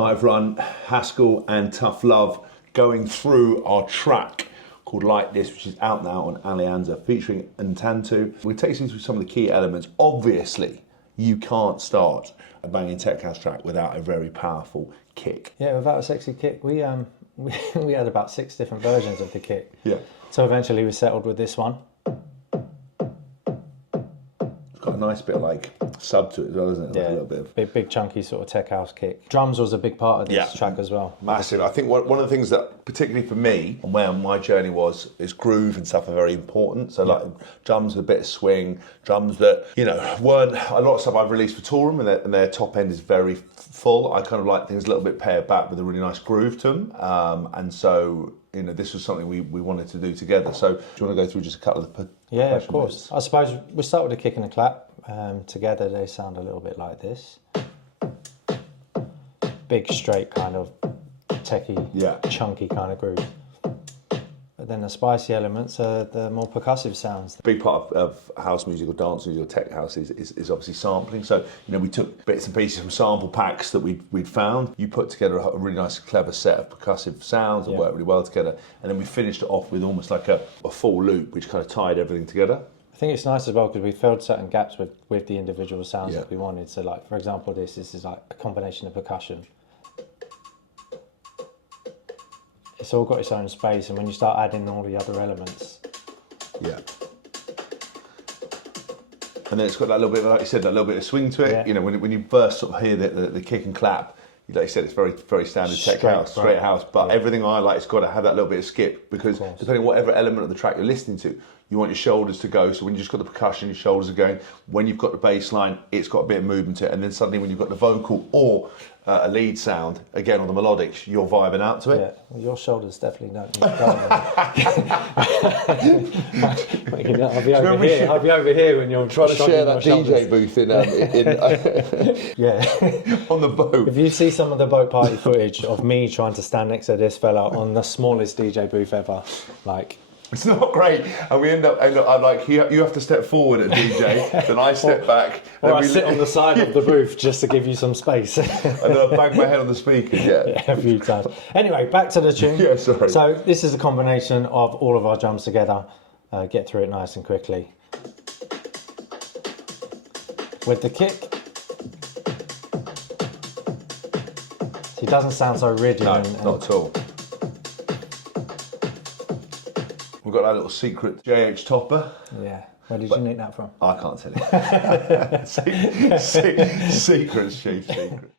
Hi everyone, Haskell and Tough Love going through our track called Like This, which is out now on Alianza, featuring Ntantu. We take you through some of the key elements. Obviously, you can't start a banging tech house track without a very powerful kick. Yeah, without a sexy kick, we had about 6 different versions of the kick. Yeah. So eventually we settled with this one. It's got a nice bit like sub to it as well, isn't it? Like Yeah, a little bit of... big chunky sort of tech house kick. Drums was a big part of this track as well. Massive. I think one of the things that, particularly for me, and where my journey was, is groove and stuff are very important. So like drums with a bit of swing, drums that, you know, weren't, a lot of stuff I've released for Toolroom and their top end is very full. I kind of like things a little bit pared back with a really nice groove to them. And so, you know, this was something we wanted to do together. So do you want to go through just a couple of the Yeah, of course. Bits? I suppose we'll start with a kick and a clap. Together they sound a little bit like this. Big, straight kind of techie, chunky kind of groove. But then the spicy elements are the more percussive sounds. A big part of house music or dance music or tech house is obviously sampling. So, you know, we took bits and pieces from sample packs that we'd found. You put together a really nice, clever set of percussive sounds that worked really well together. And then we finished it off with almost like a full loop, which kind of tied everything together. I think it's nice as well because we filled certain gaps with the individual sounds that we wanted. So like, for example, this is like a combination of percussion. It's all got its own space, and when you start adding all the other elements. Yeah. And then it's got that little bit, like you said, that little bit of swing to it. Yeah. You know, when you first sort of hear the kick and clap, like you said, it's very standard tech house, straight house. But everything I like, it's got to have that little bit of skip because depending on whatever element of the track you're listening to, you want your shoulders to go. So when you've just got the percussion, your shoulders are going. When you've got the bass line, it's got a bit of movement to it. And then suddenly when you've got the vocal or a lead sound, again on the melodics, you're vibing out to it. Yeah, well, your shoulders definitely don't need to go. I'll be over here when you're trying to share that DJ booth in yeah, on the boat. If you see some of the boat party footage of me trying to stand next to this fella on the smallest DJ booth ever, like. It's not great, and we end up I'm like, you have to step forward at DJ, then I step back. Or I sit on the side of the booth just to give you some space. And then I bang my head on the speakers, yeah, a few times. Anyway, back to the tune. Yeah, sorry. So this is a combination of all of our drums together. Get through it nice and quickly. With the kick. He doesn't sound so rigid. No, not at all. We've got that little secret JH topper. Yeah. Where did you nick that from? I can't tell you. Secret, chief secret.